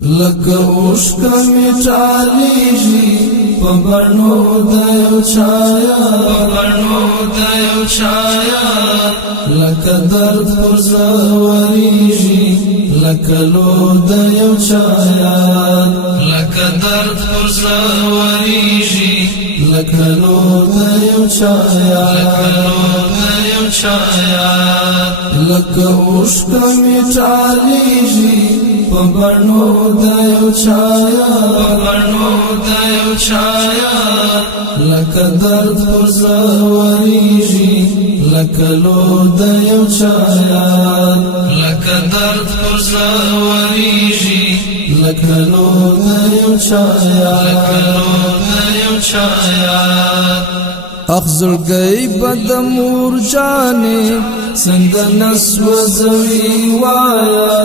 لکه اوښکه مې ټالېږي په بڼو د یو چایا لکه درد پر زړه ورېږي لکه لو د یو چایا لکه درد پر زړه ورېږي لکه لو د یو چایا لکه اوښکه مې ټالېږي په بڼو د یو چایا لکه درد پر زړه ورېږي لکه لو د یو چایا لکه درد پر زړه ورېږي لکه لو د یو چایا اخ زړګی به د مور جانې څنګه نسوځوي وایا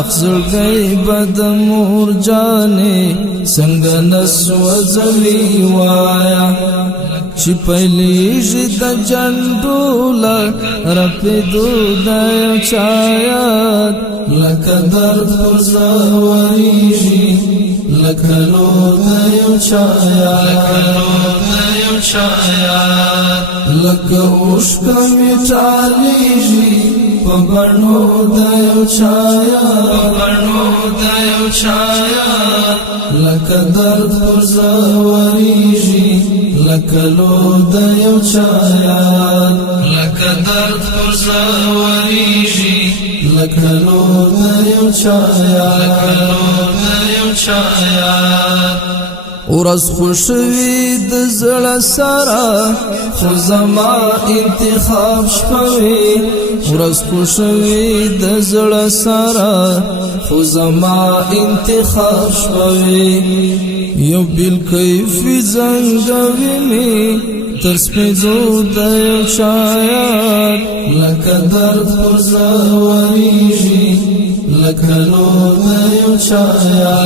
اخ زړګی به د مور جانې څنګه نسوځوي وایا چې پیلېږي د جنډوله رپېدو د یو چایا لکه درد پر زړه ورېږي لکه لو د یو چایا لکه اوښکه مې ټالېږي په بڼو د یو چایا لکه درد پر زړه ورېږي لکه لو د یو چایا لکه درد پر زړه ورېږي لکه لو د یو چایا ورځ خوشوي د زړه سره خو زما انتخاب شپوي ورځ خوشوي د زړه سره خو زما انتخاب شپوي یو بل کیفي زنګوي می تر سپېدو د یو چایا لکه درد پر زړه ورېږي لکه لو د یو چایا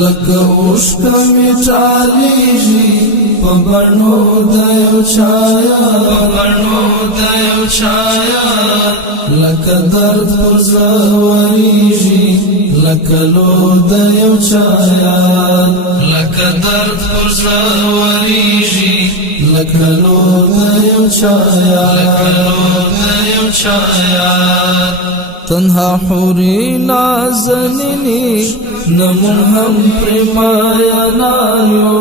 لکه اوښکه مې ټالېږي په بڼو د یو چایا لکه درد پر زړه ورېږي لکه لو د یو چایا لکه درد پر زړه ورېږي لکه لو د یو چایا تنها حوري نازنيني نمون هم پرمايانايو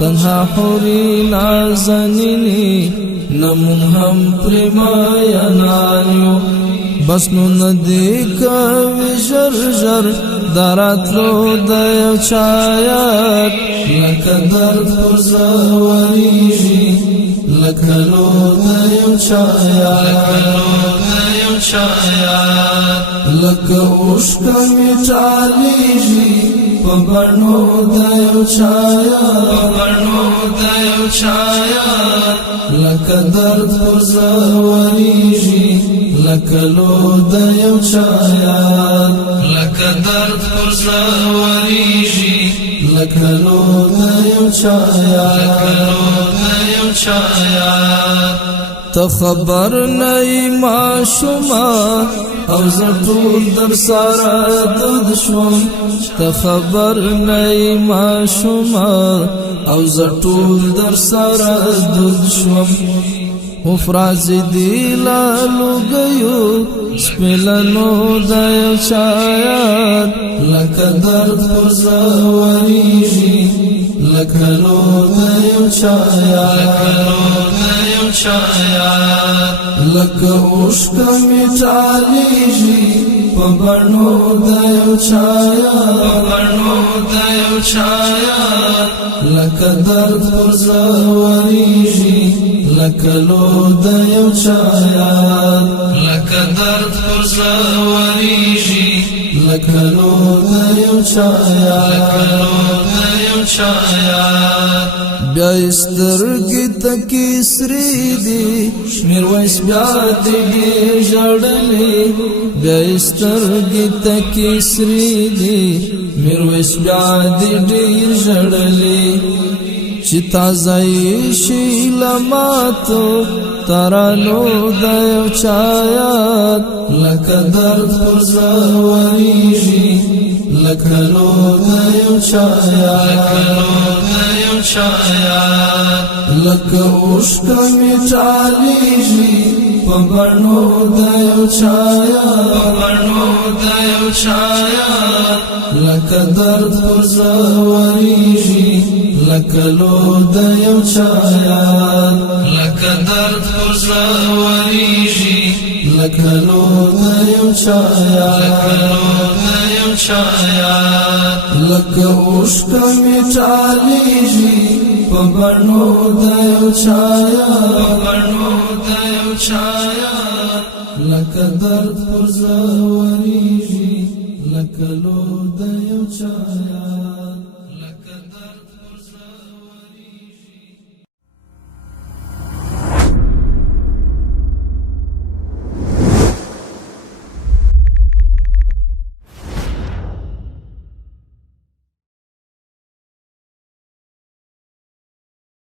تنها حوري نازنيني نمون هم پرمايانايو بس نو ندی کوي ژر دراتلو د یو چایا لکه درد پر زړه ورېږي لکه لو د یو چایا لکه اوښکه مې ټالېږي په بڼو د یو چایا لکه درد پر زړه ورېږي لکه لو د یو چایا لکه درد پر زړه ورېږي لکه لو د یو چایا ته خبر نه ما شوما او زه ټول در سره دود شوم ته خبر نه ما شوما او زه ټول در سره دود شوم افراز دی لالو گیو سپلنو د یو چایا لکه درد پر زړه ورېږي لکه لو د یو چایا لکه اوښکه مې ټالېږي په بڼو د یو چایا لکه درد پر زړه ورېږي لکه لو د یو چایا لکه درد پر زړه ورېږي لکه لو د یو چایا بیا سترګې تکې سرې دي میرویس بیا دې ډېر ژړلې بیا سترګې تکې سرې دي میرویس بیا دې ډېر ژړلې چې تازه شي لماتو ترانو د یو چایات لکه درد پر زوریږي لکه نو د یو چایات لکه اوښکه مې ټالېږي په بڼو د یو چایات لکه درد پر زوریږي لکه لو د یو چایات لکه درد پر زوریږي لکه لو د یو چایات لکه اوښکه مې ټالېږي په بڼو د یو چایات لکه درد پر زوریږي لکه لو د یو چایات